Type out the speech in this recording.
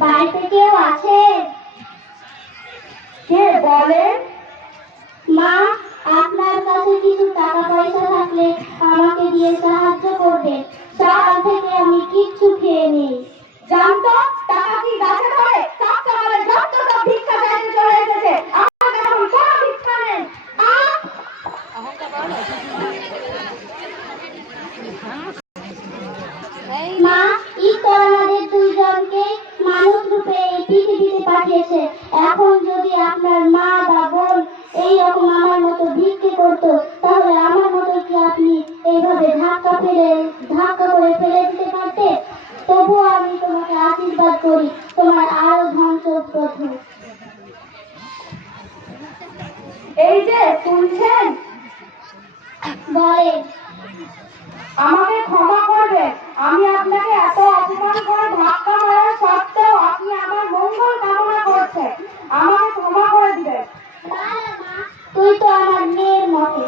বাড়িতে কেউ আছে? কে বলেন? মা, আপনার কাছে কিছু টাকা পয়সা থাকলে আমাকে দিয়ে সাহায্য করবেন। সকাল থেকে আমি কিচ্ছু খেয়ে নেই। জানতো টাকা কি গাছে ধরে? সকালে যত সব ভিক্ষা চাইতে চলে এসেছে, আমার এখন কোনো ভিক্ষা নেই। মা, ঈশ্বর আমাদের দুইজনকে মানুষ রূপে এই পৃথিবীতে পাঠিয়েছে। এখন যদি আপনার মা বা বোন এইরকম আমার মতো ভিক্ষে করতো, তাহলে আমার মতো কি আপনি এইভাবে ধাক্কা করে ফেলে দিতে পারতেন? তবুও আমি তোমাকে আশীর্বাদ করি, তোমার আরো ধন সম্পদ হোক। এই যে শুনছেন, বলেন। আমাকে ক্ষমা করবেন, আমি আপনাকে এত অপমান করে ধাক্কা মারার সত্ত্বেও আপনি আমার মঙ্গল কামনা করছেন। আমাকে ক্ষমা করে দিবেন। তুই তো আমার মেয়ের মতো।